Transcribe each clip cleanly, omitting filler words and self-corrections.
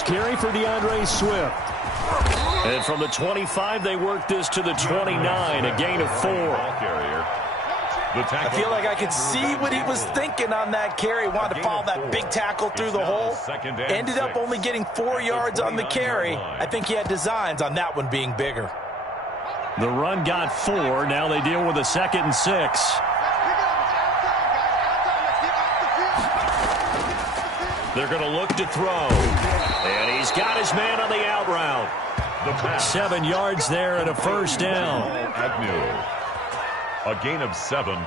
first carry for DeAndre Swift. And from the 25, they work this to the 29, a gain of 4. I feel like I could see what he was thinking on that carry. Wanted to follow that big tackle through the hole. Ended up only getting 4 yards on the carry. I think he had designs on that one being bigger. The run got 4. Now they deal with a 2nd and 6. They're going to look to throw. And he's got his man on the out route. 7 yards there and a first down. A gain of 7.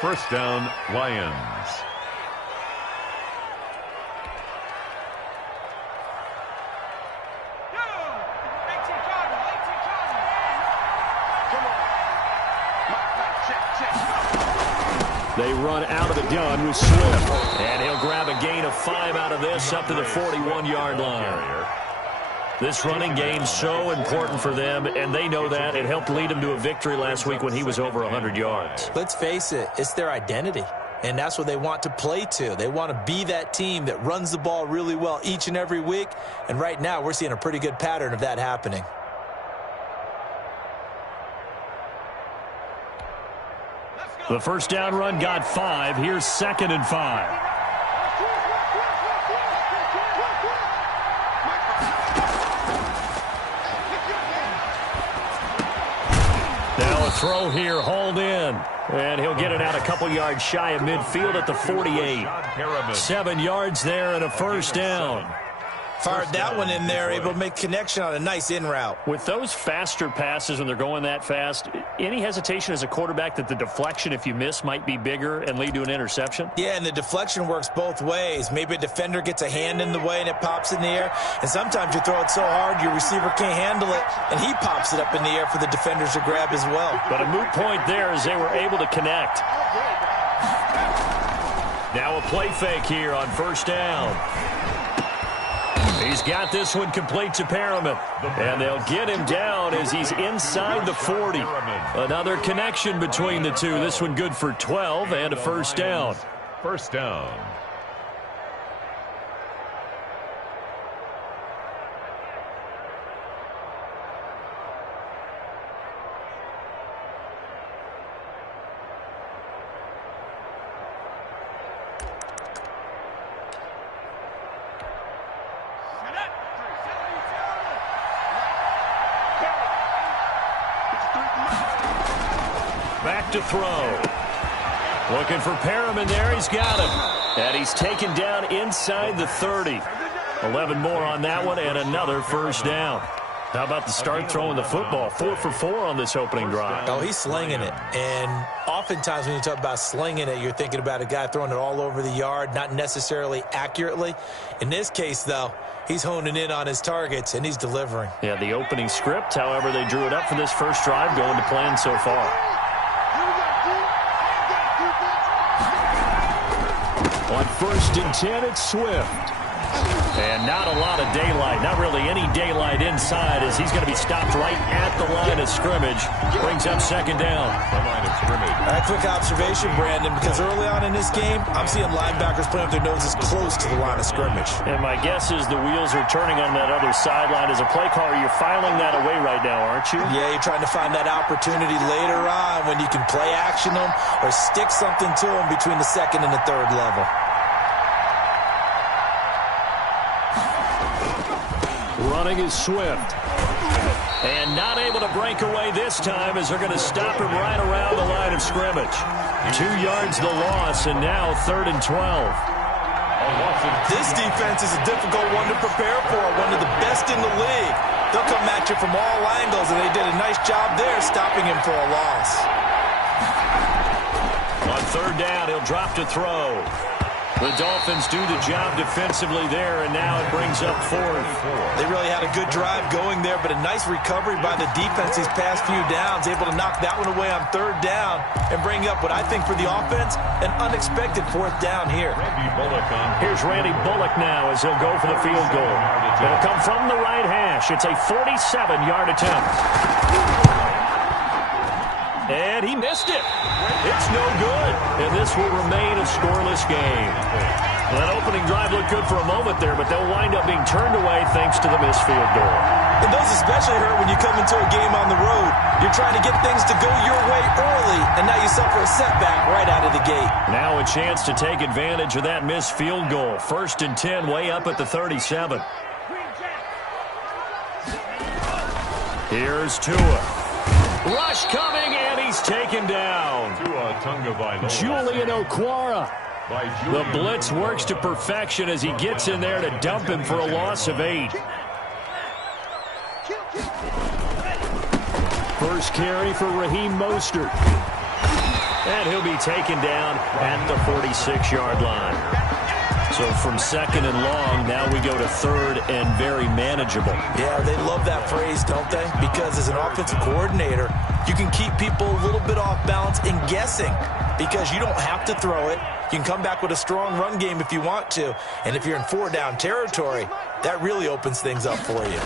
First down, Lions. They run out of the gun with Swift. And he'll grab a gain of 5 out of this up to the 41-yard line. This running game's so important for them, and they know that. It helped lead them to a victory last week when he was over 100 yards. Let's face it, it's their identity, and that's what they want to play to. They want to be that team that runs the ball really well each and every week, and right now we're seeing a pretty good pattern of that happening. The first down run got 5. Here's 2nd and 5. Now a throw here, hauled in. And he'll get it out a couple yards shy of midfield at the 48. 7 yards there and a first down. Fired that one in there, able to make connection on a nice in route. With those faster passes when they're going that fast, any hesitation as a quarterback that the deflection, if you miss, might be bigger and lead to an interception? Yeah, and the deflection works both ways. Maybe a defender gets a hand in the way and it pops in the air. And sometimes you throw it so hard your receiver can't handle it, and he pops it up in the air for the defenders to grab as well. But a moot point there as they were able to connect. Now a play fake here on first down. He's got this one complete to Perriman. And they'll get him down as he's inside the 40. Another connection between the two. This one good for 12 and a first down. First down. Back to throw. Looking for Perriman there. He's got him. And he's taken down inside the 30. 11 more on that one and another first down. How about the start throwing the football? 4 for 4 on this opening drive. Oh, he's slinging it. And oftentimes when you talk about slinging it, you're thinking about a guy throwing it all over the yard, not necessarily accurately. In this case, though, he's honing in on his targets, and he's delivering. Yeah, the opening script, however, they drew it up for this first drive, going to plan so far. On 1st and 10, it's Swift. And not a lot of daylight, not really any daylight inside as he's going to be stopped right at the line of scrimmage. Brings up 2nd down. A quick observation, Brandon, because early on in this game, I'm seeing linebackers playing with their noses close to the line of scrimmage. And my guess is the wheels are turning on that other sideline. As a play caller, you're filing that away right now, aren't you? Yeah, you're trying to find that opportunity later on when you can play action them or stick something to them between the 2nd and the 3rd level. Running is Swift. And not able to break away this time as they're going to stop him right around the line of scrimmage. 2 yards the loss, and now 3rd and 12. This defense is a difficult one to prepare for, one of the best in the league. They'll come at you from all angles, and they did a nice job there stopping him for a loss. On 3rd down, he'll drop to throw. The Dolphins do the job defensively there, and now it brings up 4th. They really had a good drive going there, but a nice recovery by the defense these past few downs, able to knock that one away on 3rd down and bring up what I think for the offense, an unexpected 4th down here. Here's Randy Bullock now as he'll go for the field goal. It'll come from the right hash. It's a 47-yard attempt. And he missed it. It's no good. And this will remain a scoreless game. Well, that opening drive looked good for a moment there, but they'll wind up being turned away thanks to the missed field goal. And those especially hurt when you come into a game on the road. You're trying to get things to go your way early, and now you suffer a setback right out of the gate. Now a chance to take advantage of that missed field goal. 1st and 10, way up at the 37. Here's Tua. Rush coming, and he's taken down. Julian Okwara. The blitz works to perfection as he gets in there to dump him for a loss of 8. First carry for Raheem Mostert. And he'll be taken down at the 46-yard line. So from 2nd and long, now we go to 3rd and very manageable. Yeah, they love that phrase, don't they? Because as an offensive coordinator, you can keep people a little bit off balance and guessing because you don't have to throw it. You can come back with a strong run game if you want to. And if you're in 4-down territory, that really opens things up for you.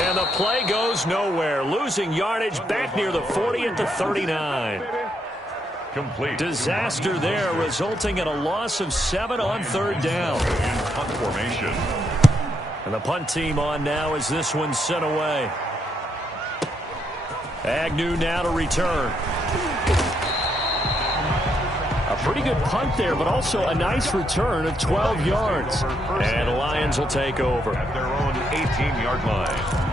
And the play goes nowhere. Losing yardage back near the 40 at the 39. Complete. Disaster there, resulting in a loss of 7 on 3rd down. In punt formation. And the punt team on now as this one's sent away. Agnew now to return. A pretty good punt there, but also a nice return of 12 yards. And the Lions will take over. At their own 18-yard line.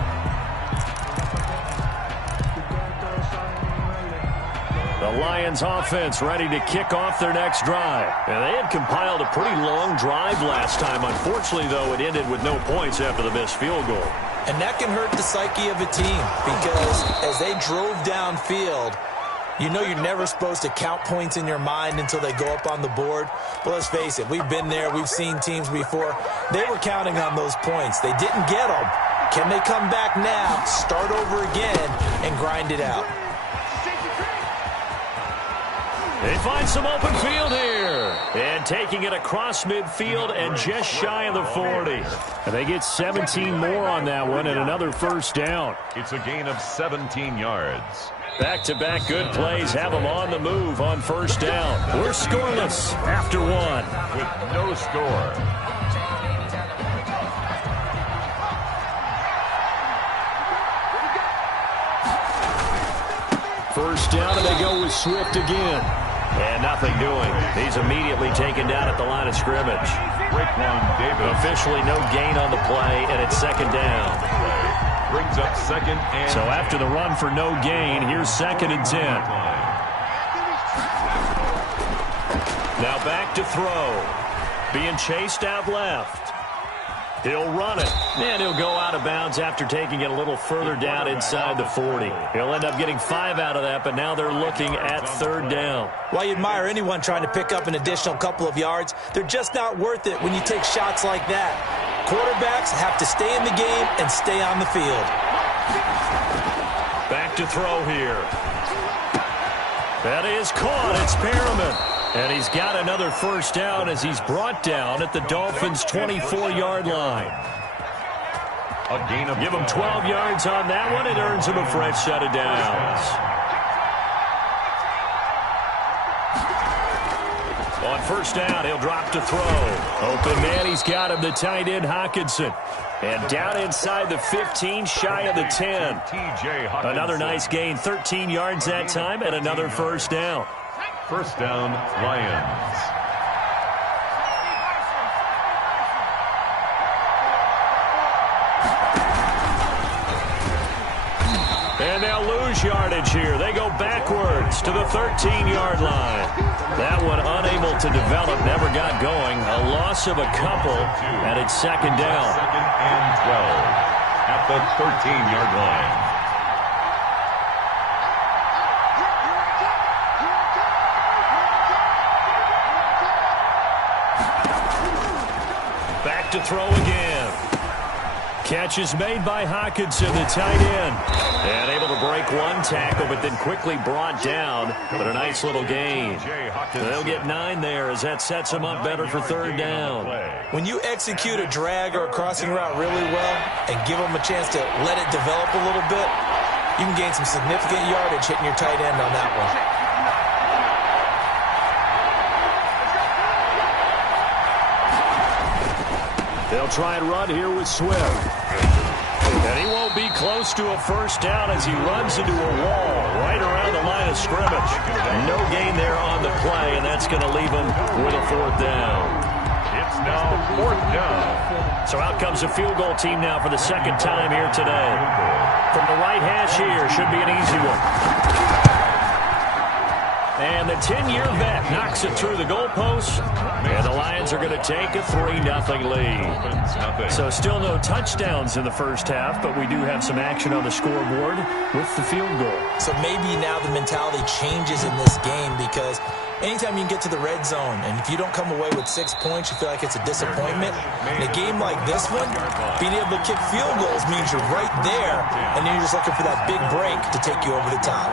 The Lions offense ready to kick off their next drive. And they had compiled a pretty long drive last time. Unfortunately, though, it ended with no points after the missed field goal. And that can hurt the psyche of a team because as they drove downfield, you know you're never supposed to count points in your mind until they go up on the board. But let's face it, we've been there. We've seen teams before. They were counting on those points. They didn't get them. Can they come back now, start over again, and grind it out? They find some open field here. And taking it across midfield and just shy of the 40. And they get 17 more on that one and another 1st down. It's a gain of 17 yards. Back-to-back good plays have them on the move on 1st down. We're scoreless after 1. With no score. First down, and they go with Swift again. And nothing doing. He's immediately taken down at the line of scrimmage. Officially no gain on the play, and it's 2nd down. Brings up 2nd and... So after the run for no gain, here's 2nd and 10. Now back to throw. Being chased out left. He'll run it, and he'll go out of bounds after taking it a little further down inside the 40. He'll end up getting 5 out of that, but now they're looking at 3rd down. While you admire anyone trying to pick up an additional couple of yards, they're just not worth it when you take shots like that. Quarterbacks have to stay in the game and stay on the field. Back to throw here. That is caught. It's Perriman. And he's got another 1st down as he's brought down at the Dolphins' 24-yard line. A gain of Give him 12 yards on that one. It earns him a fresh set of downs. On 1st down, he'll drop to throw. Open man, he's got him, the tight end, Hockenson. And down inside the 15, shy of the 10. Another nice gain, 13 yards that time, and another 1st down. 1st down, Lions. And they'll lose yardage here. They go backwards to the 13-yard line. That one unable to develop, never got going. A loss of a couple, and it's 2nd down. 2nd and 12 at the 13-yard line. Back to throw again. Catch is made by Hockenson, the tight end. And able to break one tackle, but then quickly brought down. But a nice little gain. They'll get 9 there as that sets them up better for 3rd down. When you execute a drag or a crossing route really well and give them a chance to let it develop a little bit, you can gain some significant yardage hitting your tight end on that one. They'll try and run here with Swift. And he won't be close to a first down as he runs into a wall right around the line of scrimmage. No gain there on the play, and that's going to leave him with a fourth down. It's now fourth down. So out comes a field goal team now for the second time here today. From the right hash here, should be an easy one. And the 10-year vet knocks it through the goalpost. And the Lions are going to take a 3-0 lead. So still no touchdowns in the first half, but we do have some action on the scoreboard with the field goal. So maybe now the mentality changes in this game, because anytime you can get to the red zone, and if you don't come away with 6 points, you feel like it's a disappointment. In a game like this one, being able to kick field goals means you're right there, and then you're just looking for that big break to take you over the top.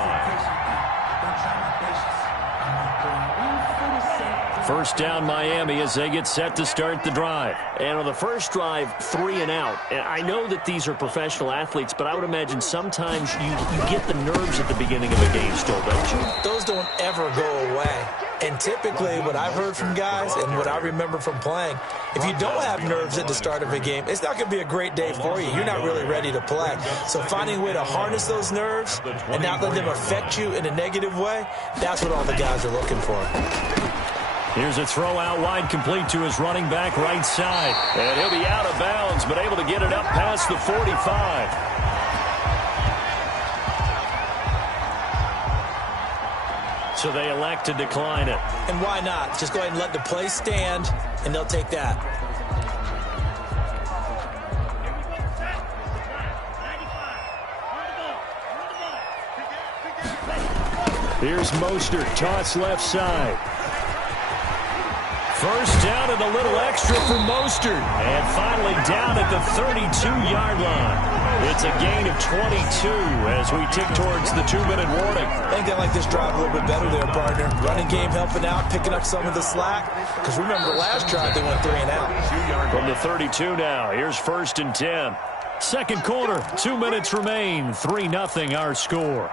First down Miami as they get set to start the drive. And on the first drive, 3 and out. And I know that these are professional athletes, but I would imagine sometimes you get the nerves at the beginning of a game still, don't you? Those don't ever go away. And typically what I've heard from guys and what I remember from playing, if you don't have nerves at the start of a game, it's not going to be a great day for you. You're not really ready to play. So finding a way to harness those nerves and not let them affect you in a negative way, that's what all the guys are looking for. Here's a throw out wide, complete to his running back right side. And he'll be out of bounds, but able to get it up past the 45. So they elect to decline it. And why not? Just go ahead and let the play stand, and they'll take that. Here's Mostert, toss left side. First down and a little extra for Mostert. And finally down at the 32-yard line. It's a gain of 22 as we tick towards the 2-minute warning. I think they like this drive a little bit better there, partner. Running game helping out, picking up some of the slack. Because remember, the last drive they went 3 and out. From the 32 now, here's first and 10. Second quarter, 2 minutes remain. 3-0 our score.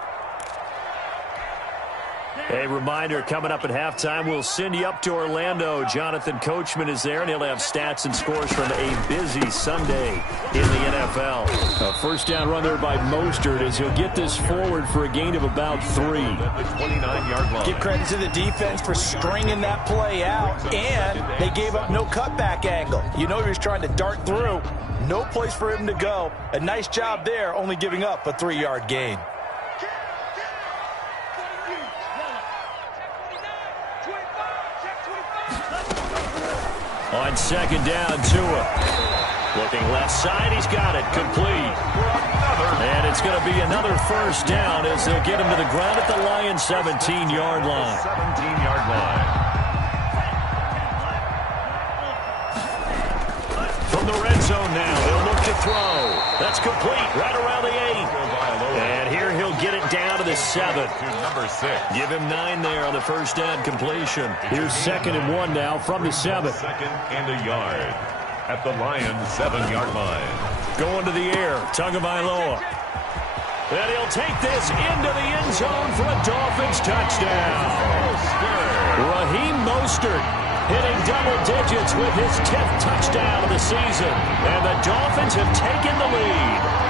A reminder, coming up at halftime, we'll send you up to Orlando. Jonathan Coachman is there, and he'll have stats and scores from a busy Sunday in the NFL. A first down run there by Mostert as he'll get this forward for a gain of about 3. The 29-yard line. Give credit to the defense for stringing that play out, and they gave up no cutback angle. You know he was trying to dart through. No place for him to go. A nice job there, only giving up a 3-yard gain. On second down, Tua. Looking left side, he's got it, complete. And it's going to be another first down as they'll get him to the ground at the Lions' 17-yard line. 17-yard line. From the red zone now, they'll look to throw. That's complete, right around the 8. And here he'll get it down to the 7. Number 6. Give him 9 there on the first down completion. Here's 2nd and 1 now from the 7. 2nd and a yard at the Lions' 7-yard line. Going to the air, Tagovailoa. And he'll take this into the end zone for a Dolphins touchdown. Raheem Mostert hitting double digits with his 10th touchdown of the season. And the Dolphins have taken the lead.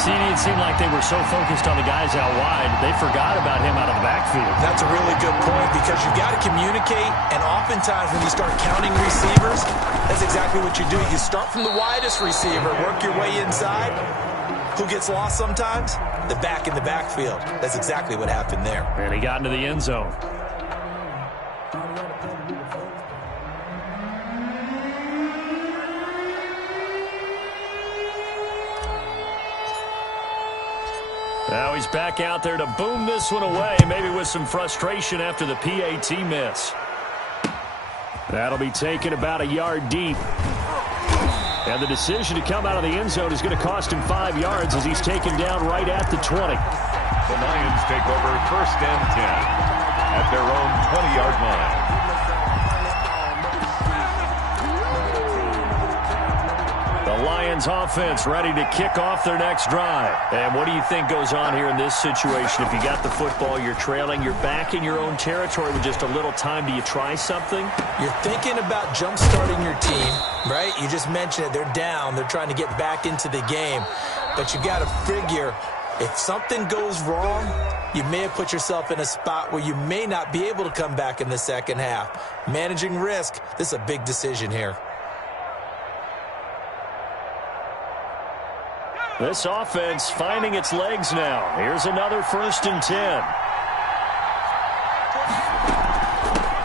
See, it seemed like they were so focused on the guys out wide, they forgot about him out of the backfield. That's a really good point, because you've got to communicate, and oftentimes when you start counting receivers, that's exactly what you do. You start from the widest receiver, work your way inside. Who gets lost sometimes? The back in the backfield. That's exactly what happened there. And he got into the end zone. Now he's back out there to boom this one away, maybe with some frustration after the PAT miss. That'll be taken about a yard deep. And the decision to come out of the end zone is going to cost him 5 yards as he's taken down right at the 20. The Lions take over first and 10 at their own 20-yard line. The Lions offense ready to kick off their next drive. And what do you think goes on here in this situation? If you got the football, you're trailing, you're back in your own territory with just a little time. Do you try something? You're thinking about jump-starting your team, right? You just mentioned it. They're down. They're trying to get back into the game. But you got to figure, if something goes wrong, you may have put yourself in a spot where you may not be able to come back in the second half. Managing risk, this is a big decision here. This offense finding its legs now. Here's another 1st and 10.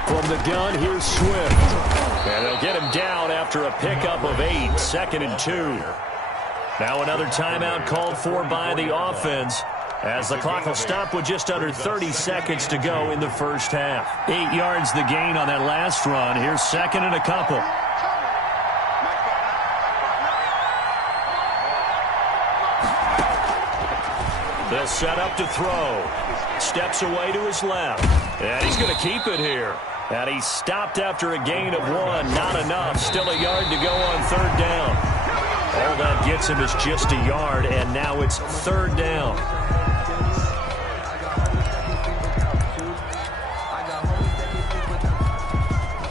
From the gun, here's Swift. And they'll get him down after a pickup of 8, 2nd and 2. Now another timeout called for by the offense, as the clock will stop with just under 30 seconds to go in the first half. 8 yards the gain on that last run. Here's 2nd and a couple. They'll set up to throw. Steps away to his left. And he's going to keep it here. And he stopped after a gain of 1. Not enough. Still a yard to go on 3rd down. All that gets him is just a yard, and now it's 3rd down.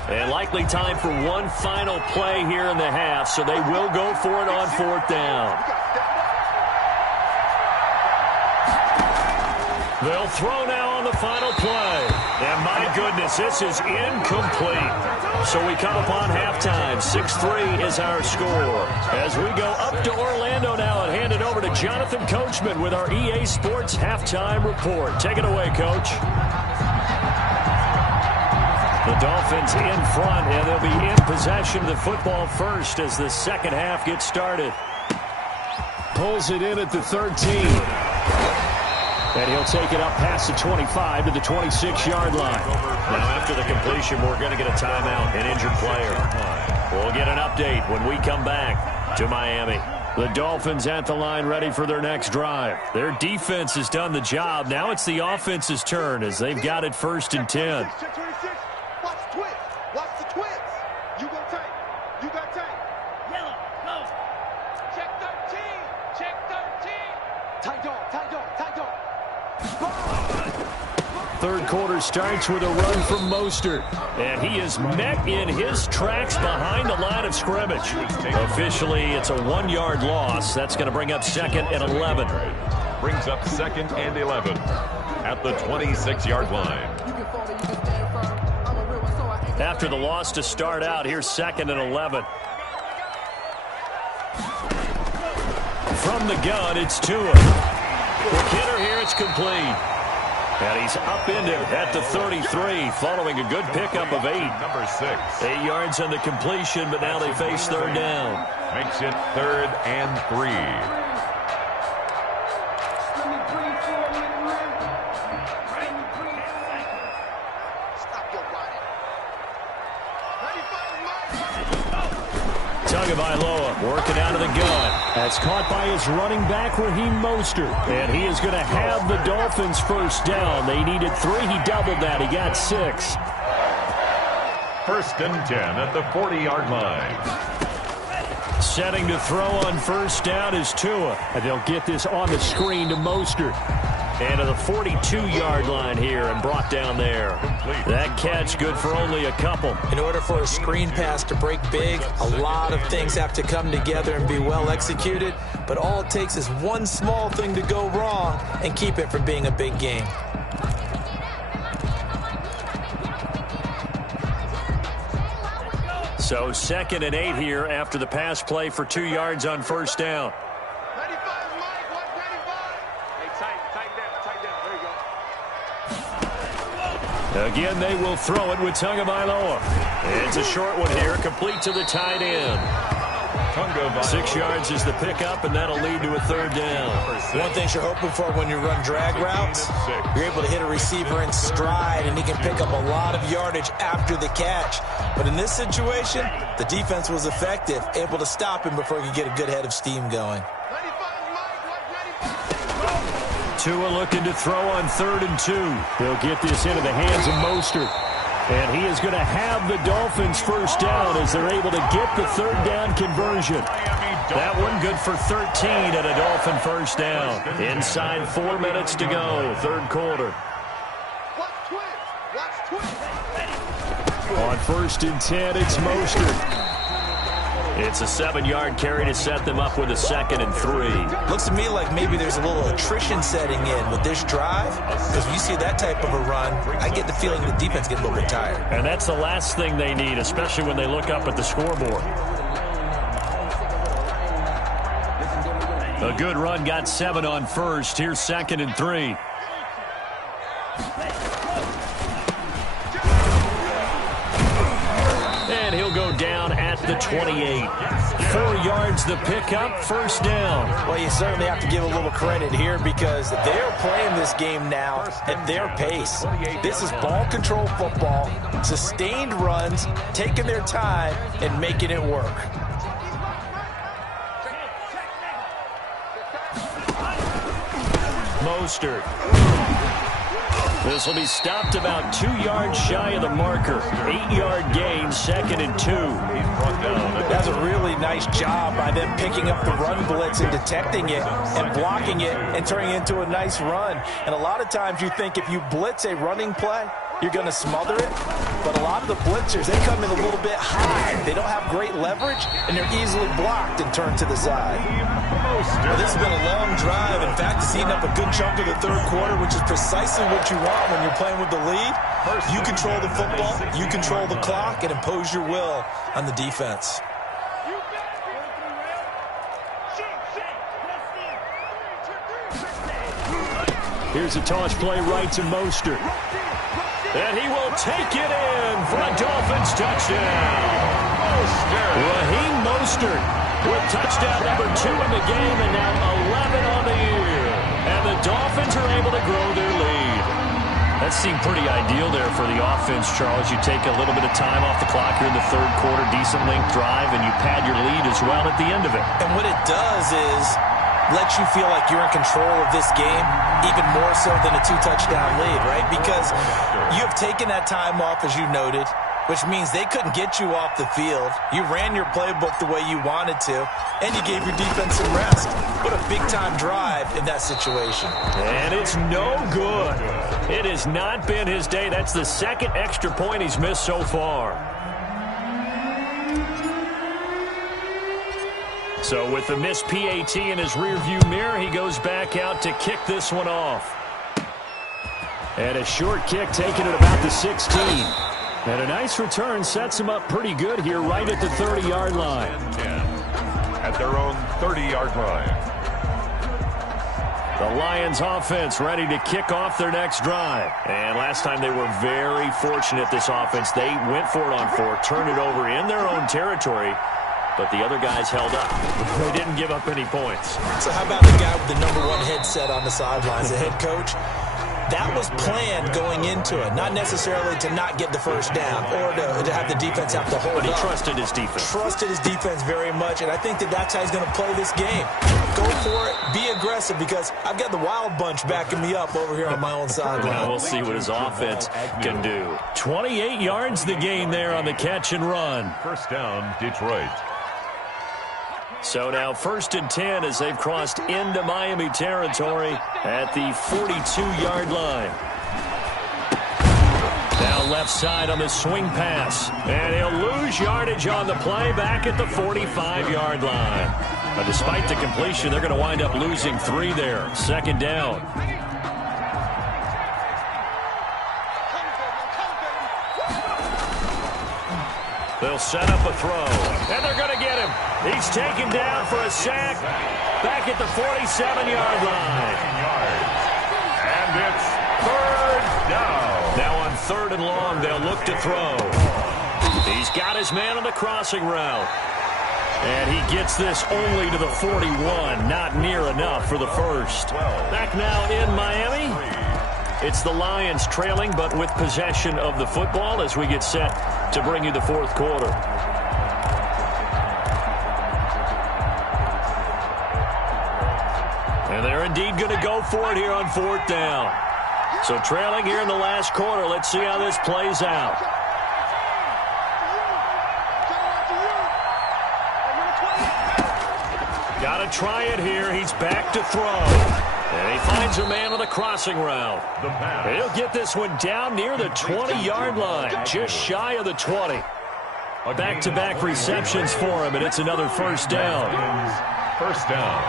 And likely time for one final play here in the half, so they will go for it on 4th down. They'll throw now on the final play. And my goodness, this is incomplete. So we come upon halftime. 6-3 is our score. As we go up to Orlando now and hand it over to Jonathan Coachman with our EA Sports Halftime Report. Take it away, Coach. The Dolphins in front, and they'll be in possession of the football first as the second half gets started. Pulls it in at the 13. And he'll take it up past the 25 to the 26-yard line. Now, after the completion, we're going to get a timeout, an injured player. We'll get an update when we come back to Miami. The Dolphins at the line ready for their next drive. Their defense has done the job. Now it's the offense's turn as they've got it 1st and 10. Watch the twins. Watch the twins. You go tank. You got tank. Yellow, go. Check 13. Check 13. Tight dog, tight dog, tight dog. 3rd quarter starts with a run from Mostert. And he is met in his tracks behind the line of scrimmage. Officially, it's a 1-yard loss. That's going to bring up 2nd and 11. Brings up 2nd and 11 at the 26-yard line. After the loss to start out, here's 2nd and 11. From the gun, it's Tua. The kidder here, it's complete. And he's upended at the 33 following a good pickup of 8. Number 6. 8 yards on the completion, but now they face 3rd down. Makes it 3rd and 3. Tagovailoa working out of the gun. That's caught by his running back, Raheem Mostert. And he is going to have the Dolphins 1st down. They needed 3. He doubled that. He got 6. 1st and 10 at the 40-yard line. Setting to throw on 1st down is Tua. And they'll get this on the screen to Mostert. And to the 42-yard line here and brought down there. That catch good for only a couple. In order for a screen pass to break big, a lot of things have to come together and be well executed. But all it takes is one small thing to go wrong and keep it from being a big game. So 2nd and 8 here after the pass play for 2 yards on 1st down. Again, they will throw it with Tagovailoa. It's a short one here, complete to the tight end. 6 yards is the pickup, and that'll lead to a 3rd down. One thing you're hoping for when you run drag routes, you're able to hit a receiver in stride, and he can pick up a lot of yardage after the catch. But in this situation, the defense was effective, able to stop him before he could get a good head of steam going. Tua looking to throw on 3rd and 2. He'll get this into the hands of Mostert. And he is going to have the Dolphins first down as they're able to get the third down conversion. That one good for 13 and a Dolphin first down. Inside 4 minutes to go, third quarter. On 1st and 10, it's Mostert. It's a 7-yard carry to set them up with a 2nd and 3. Looks to me like maybe there's a little attrition setting in with this drive, because when you see that type of a run, I get the feeling the defense gets a little bit tired. And that's the last thing they need, especially when they look up at the scoreboard. A good run got 7 on 1st. Here's 2nd and 3. And he'll go down at the 28. 4 yards the pickup, first down. Well, you certainly have to give a little credit here because they're playing this game now at their pace. This is ball control football, sustained runs, taking their time, and making it work. Mostert. This will be stopped about 2 yards shy of the marker. 8-yard gain, 2nd and 2. That's a really nice job by them picking up the run blitz and detecting it and blocking it and turning it into a nice run. And a lot of times you think if you blitz a running play, you're going to smother it. But a lot of the blitzers, they come in a little bit high. They don't have great leverage, and they're easily blocked and turned to the side. Well, this has been a long drive. In fact, it's eaten up a good chunk of the third quarter, which is precisely what you want when you're playing with the lead. You control the football, you control the clock, and impose your will on the defense. Here's a toss play right to Mostert. And he will take it in for a Dolphins touchdown. Raheem Mostert with touchdown number 2 in the game and now 11 on the year. And the Dolphins are able to grow their lead. That seemed pretty ideal there for the offense, Charles. You take a little bit of time off the clock here in the third quarter, decent length drive, and you pad your lead as well at the end of it. And what it does is let you feel like you're in control of this game, even more so than a 2-touchdown lead, right? Because you have taken that time off, as you noted, which means they couldn't get you off the field. You ran your playbook the way you wanted to, and you gave your defense some rest. What a big-time drive in that situation. And it's no good. It has not been his day. That's the 2nd extra point he's missed so far. So with the missed PAT in his rearview mirror, he goes back out to kick this one off. And a short kick taken at about the 16. And a nice return sets him up pretty good here right at the 30-yard line. At their own 30-yard line. The Lions offense ready to kick off their next drive. And last time they were very fortunate, this offense. They went for it on 4, turned it over in their own territory. But the other guys held up. They didn't give up any points. So how about the guy with the number 1 headset on the sidelines, the head coach? That was planned going into it, not necessarily to not get the first down or to have the defense have to hold up. But he trusted his defense. Trusted his defense very much, and I think that's how he's going to play this game. Go for it, be aggressive, because I've got the wild bunch backing me up over here on my own sideline. Now we'll see what his offense can do. 28 yards the gain there on the catch and run. First down, Detroit. So now 1st and 10 as they've crossed into Miami territory at the 42-yard line. Now left side on the swing pass. And he'll lose yardage on the play back at the 45-yard line. But despite the completion, they're going to wind up losing 3 there. 2nd down. They'll set up a throw. And they're going to get him. He's taken down for a sack back at the 47-yard line. And it's 3rd down. Now on 3rd and long, they'll look to throw. He's got his man on the crossing route. And he gets this only to the 41. Not near enough for the first. Back now in Miami. It's the Lions trailing, but with possession of the football as we get set to bring you the 4th quarter. And they're indeed going to go for it here on 4th down. So trailing here in the last quarter. Let's see how this plays out. Got to try it here. He's back to throw. And he finds a man on the crossing route. He'll get this one down near the 20-yard line, just shy of the 20. Back-to-back receptions for him, and it's another first down. First down.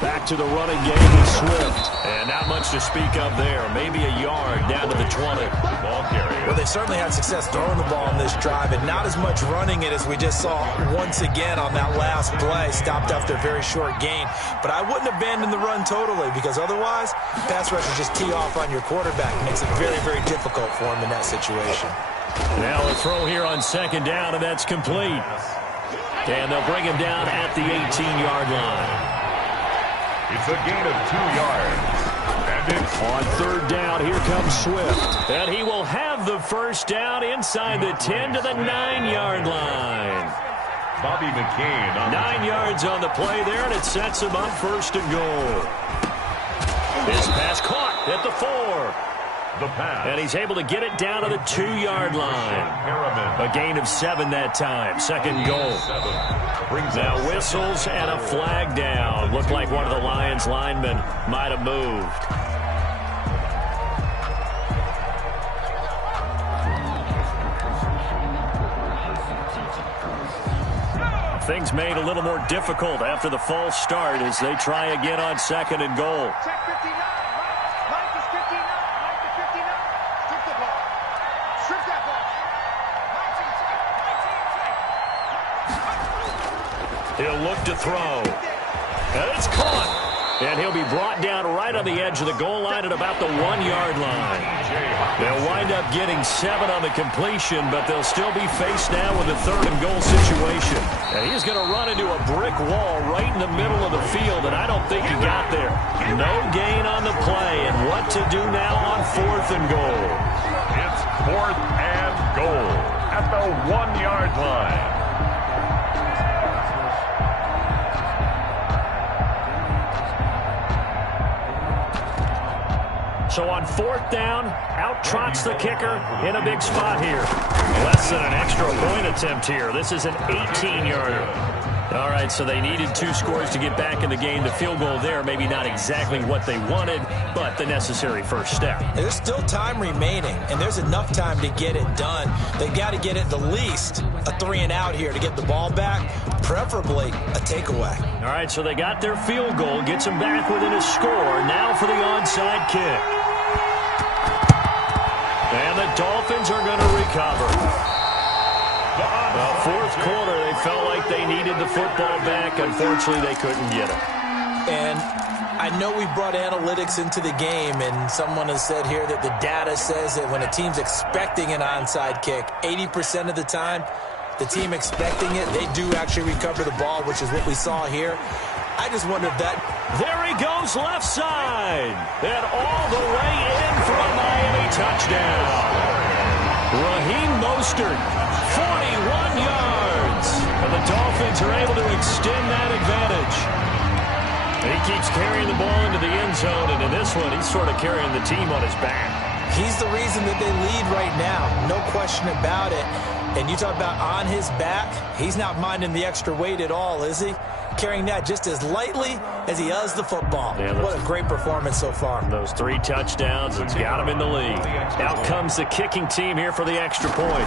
Back to the running game with Swift. And not much to speak of there. Maybe a yard down to the 20. Ball carrier. Well, they certainly had success throwing the ball on this drive, and not as much running it as we just saw once again on that last play. Stopped after a very short gain. But I wouldn't abandon the run totally, because otherwise, pass rushers just tee off on your quarterback. It makes it very, very difficult for him in that situation. Now a throw here on second down, and that's complete. And they'll bring him down at the 18-yard line. It's a gain of 2 yards. And it's on third down, here comes Swift. And he will have the first down inside the 10 to the 9-yard line. Bobby McCain. 9 yards on the play there, and it sets him up first and goal. This pass caught at the 4. The pass. And he's able to get it down to the 2-yard line. A gain of 7 that time. Second goal. Now whistles and a flag down. Looked like one of the Lions linemen might have moved. Things made a little more difficult after the false start as they try again on second and goal. Check 59. Mike is 59. Mike is 59. Strip the ball. Strip that ball. He'll look to throw. And it's caught. And he'll be brought down right on the edge of the goal line at about the 1-yard line. They'll wind up getting 7 on the completion, but they'll still be faced now with a third and goal situation. And he's going to run into a brick wall right in the middle of the field, and I don't think he got there. No gain on the play, and what to do now on fourth and goal. It's fourth and goal at the 1-yard line. So on fourth down, out trots the kicker in a big spot here. Less than an extra point attempt here. This is an 18-yarder. All right, so they needed 2 scores to get back in the game. The field goal there, maybe not exactly what they wanted, but the necessary first step. There's still time remaining, and there's enough time to get it done. They've got to get at the least a 3-and-out here to get the ball back, preferably a takeaway. All right, so they got their field goal, gets them back within a score. Now for the onside kick. And the Dolphins are going to recover. The fourth quarter, they felt like they needed the football back. Unfortunately, they couldn't get it. And I know we brought analytics into the game, and someone has said here that the data says that when a team's expecting an onside kick, 80% of the time, the team expecting it, they do actually recover the ball, which is what we saw here. I just wonder if that... There he goes left side. And all the way in for a Miami touchdown. Raheem Mostert, 41 yards. And the Dolphins are able to extend that advantage. He keeps carrying the ball into the end zone, and in this one, he's sort of carrying the team on his back. He's the reason that they lead right now. No question about it. And you talk about on his back, he's not minding the extra weight at all, is he? Carrying that just as lightly as he does the football. Yeah, what a great performance so far. Those 3 touchdowns, it's got him in the lead. Out comes the kicking team here for the extra point.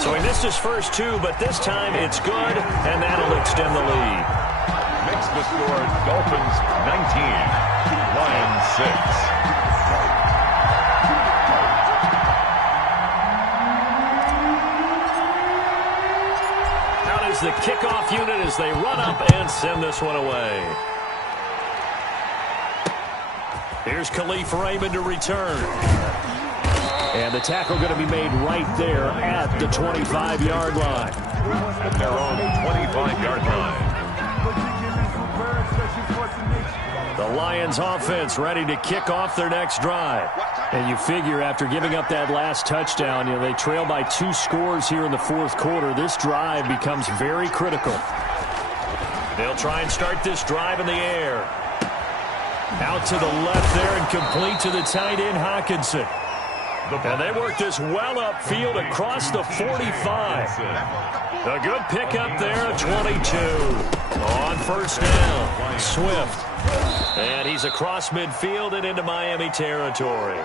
So he missed his first 2, but this time it's good, and that'll extend the lead. Makes the score Dolphins 19, Lions 6. The kickoff unit as they run up and send this one away. Here's Khalif Raymond to return. And the tackle going to be made right there at the 25-yard line. At their own 25-yard line. The Lions offense ready to kick off their next drive. And you figure after giving up that last touchdown, they trail by 2 scores here in the fourth quarter. This drive becomes very critical. They'll try and start this drive in the air. Out to the left there and complete to the tight end, Hawkinson. And they work this well upfield across the 45. A good pickup there at 22. On first down, Swift. And he's across midfield and into Miami territory.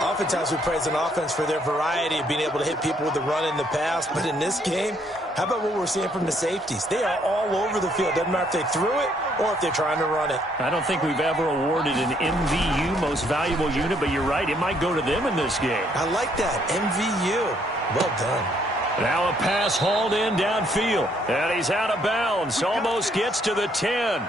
Oftentimes we praise an offense for their variety of being able to hit people with the run in the pass. But in this game, how about what we're seeing from the safeties? They are all over the field. Doesn't matter if they threw it or if they're trying to run it. I don't think we've ever awarded an MVU, most valuable unit, but you're right. It might go to them in this game. I like that. MVU. Well done. Now a pass hauled in downfield. And he's out of bounds. Almost gets to the 10.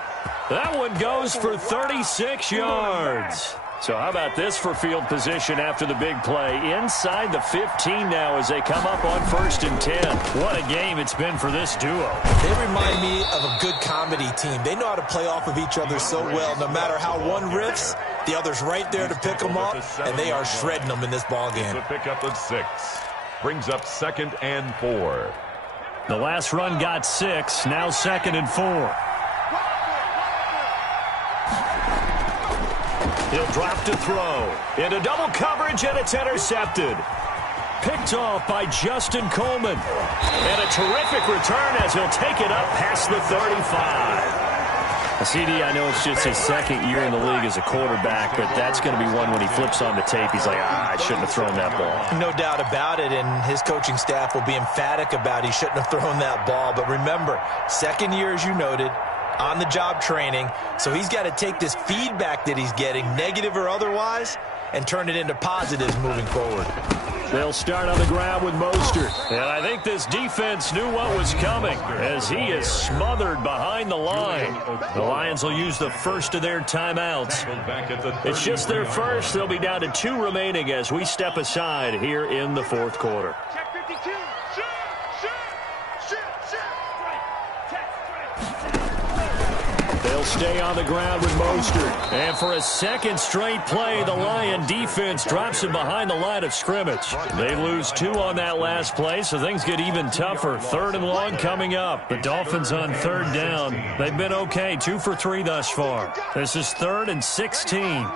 That one goes for 36 yards. So how about this for field position after the big play? Inside the 15 now as they come up on 1st and 10. What a game it's been for this duo. They remind me of a good comedy team. They know how to play off of each other so well. No matter how one riffs, the other's right there to pick them up, and they are shredding them in this ballgame. The pickup of 6. Brings up 2nd and 4. The last run got 6. Now 2nd and 4. He'll drop to throw. Into double coverage, and it's intercepted. Picked off by Justin Coleman. And a terrific return as he'll take it up past the 35. CD, I know it's just his 2nd year in the league as a quarterback, but that's going to be one when he flips on the tape. He's like, I shouldn't have thrown that ball. No doubt about it, and his coaching staff will be emphatic about he shouldn't have thrown that ball. But remember, 2nd year, as you noted, on-the-job training, so he's got to take this feedback that he's getting, negative or otherwise, and turn it into positives moving forward. They'll start on the ground with Mostert. And I think this defense knew what was coming as he is smothered behind the line. The Lions will use the first of their timeouts. It's just their first. They'll be down to 2 remaining as we step aside here in the 4th quarter. They'll stay on the ground with Mostert. And for a 2nd straight play, the Lion defense drops him behind the line of scrimmage. They lose 2 on that last play, so things get even tougher. 3rd and long coming up. The Dolphins on 3rd down. They've been okay, 2 for 3 thus far. This is 3rd and 16.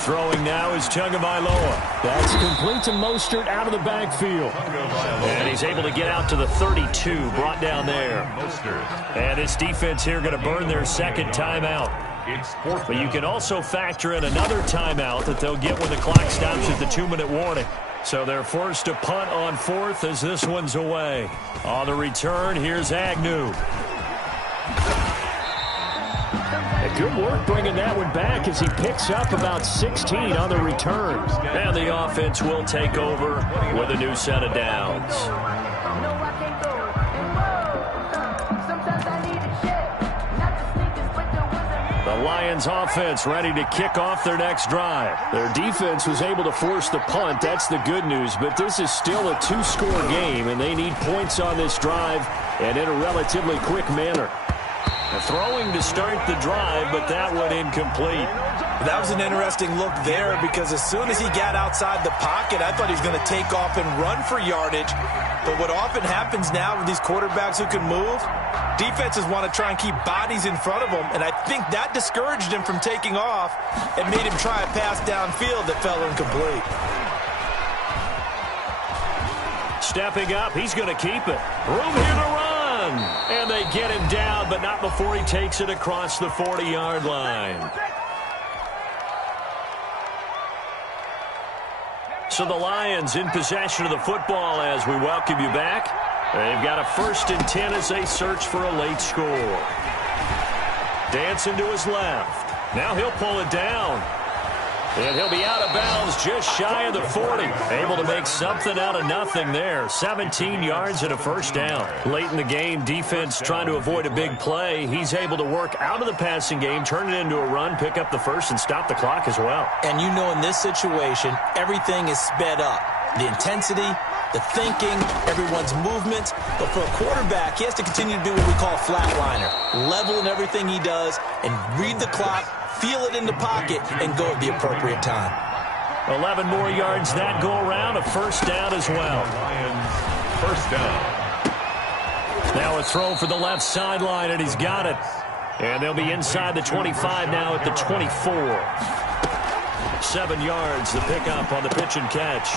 Throwing now is Tagovailoa. That's complete to Mostert out of the backfield. And he's able to get out to the 32, brought down there. And this defense here going to burn their 2nd timeout. But you can also factor in another timeout that they'll get when the clock stops at the 2-minute warning. So they're forced to punt on 4th as this one's away. On the return, here's Agnew. Good work bringing that one back as he picks up about 16 on the return. And the offense will take over with a new set of downs. The Lions offense ready to kick off their next drive. Their defense was able to force the punt. That's the good news. But this is still a 2-score game, and they need points on this drive and in a relatively quick manner. Throwing to start the drive, but that one incomplete. That was an interesting look there because as soon as he got outside the pocket, I thought he was going to take off and run for yardage. But what often happens now with these quarterbacks who can move, defenses want to try and keep bodies in front of them, and I think that discouraged him from taking off and made him try a pass downfield that fell incomplete. Stepping up, he's going to keep it. Room here to run. And they get him down, but not before he takes it across the 40-yard line. So the Lions in possession of the football as we welcome you back. They've got a 1st and 10 as they search for a late score. Dancing to his left. Now he'll pull it down. And he'll be out of bounds just shy of the 40. Able to make something out of nothing there. 17 yards and a 1st down. Late in the game, defense trying to avoid a big play. He's able to work out of the passing game, turn it into a run, pick up the 1st, and stop the clock as well. And you know in this situation, everything is sped up. The intensity, the thinking, everyone's movement. But for a quarterback, he has to continue to do what we call a flatliner. Level in everything he does and read the clock, feel it in the pocket, and go at the appropriate time. 11 more yards that go around, a 1st down as well. 1st down. Now a throw for the left sideline, and he's got it. And they'll be inside the 25 now at the 24. 7 yards, the pickup on the pitch and catch.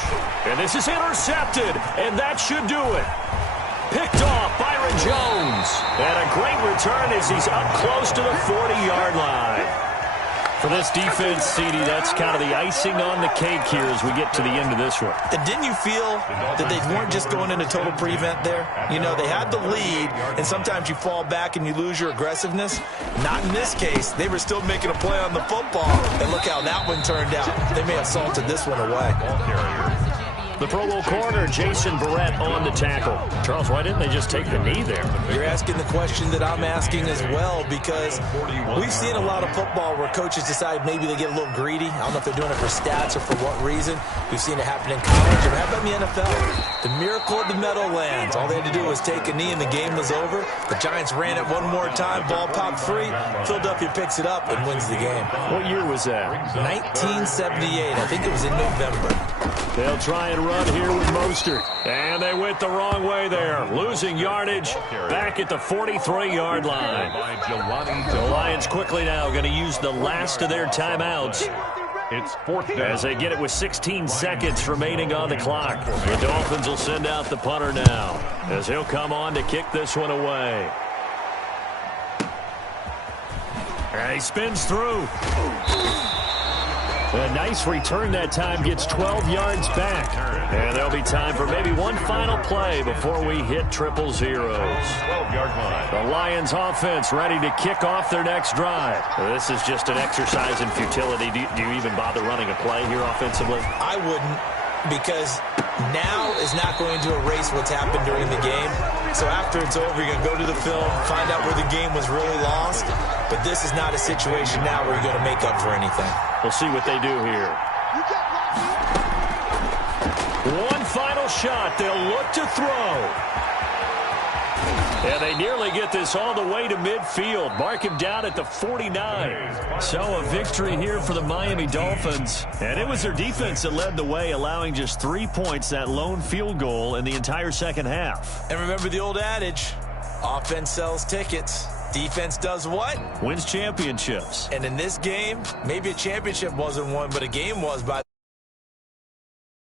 And this is intercepted, and that should do it. Picked off Byron Jones. And a great return as he's up close to the 40-yard line. For this defense, CD, that's kind of the icing on the cake here as we get to the end of this one. And didn't you feel that they weren't just going into total prevent there? You know, they had the lead, and sometimes you fall back and you lose your aggressiveness. Not in this case. They were still making a play on the football, and look how that one turned out. They may have salted this one away. The Pro Bowl corner, Jason Barrett, on the tackle. Charles, why didn't they just take the knee there? You're asking the question that I'm asking as well, because we've seen a lot of football where coaches decide maybe they get a little greedy. I don't know if they're doing it for stats or for what reason. We've seen it happen in college. Or how about in the NFL? The miracle of the Meadowlands. All they had to do was take a knee and the game was over. The Giants ran it one more time. Ball popped free. Philadelphia picks it up and wins the game. What year was that? 1978. I think it was in November. They'll try and run here with Mostert. And they went the wrong way there. Losing yardage back at the 43-yard line. The Lions quickly now going to use the last of their timeouts. It's fourth down. As they get it with 16 seconds remaining on the clock. The Dolphins will send out the punter now, as he'll come on to kick this one away. And he spins through. A nice return that time, gets 12 yards back. And there'll be time for maybe one final play before we hit 000. 12-yard line. The Lions offense ready to kick off their next drive. This is just an exercise in futility. Do you even bother running a play here offensively? I wouldn't, because now is not going to erase what's happened during the game. So after it's over, you're going to go to the film, find out where the game was really lost. But this is not a situation now where you're going to make up for anything. We'll see what they do here. One final shot. They'll look to throw. And they nearly get this all the way to midfield. Mark him down at the 49. So a victory here for the Miami Dolphins. And it was their defense that led the way, allowing just 3 points, that lone field goal in the entire second half. And remember the old adage, offense sells tickets. Defense does what? Wins championships. And in this game, maybe a championship wasn't won, but a game was by